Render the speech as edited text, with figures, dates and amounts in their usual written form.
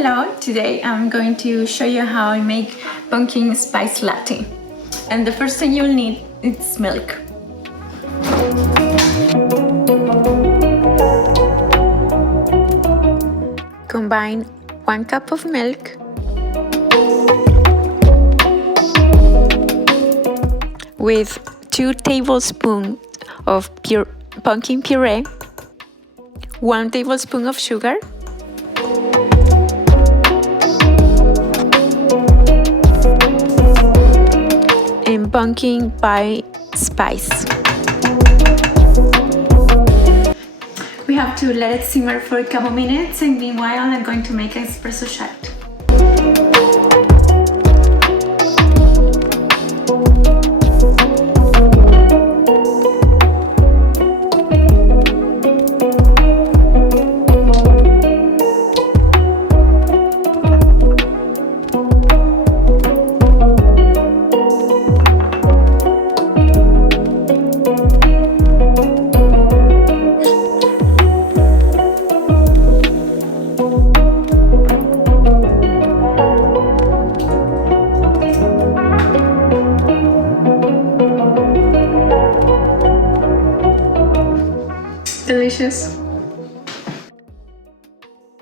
Hello, today I'm going to show you how I make pumpkin spice latte. And the first thing you'll need is milk. Combine 1 cup of milk with 2 tablespoons of pumpkin puree, 1 tablespoon of sugar, and pumpkin pie spice. We have to let it simmer for a couple minutes, and meanwhile I'm going to make an espresso shot. Delicious.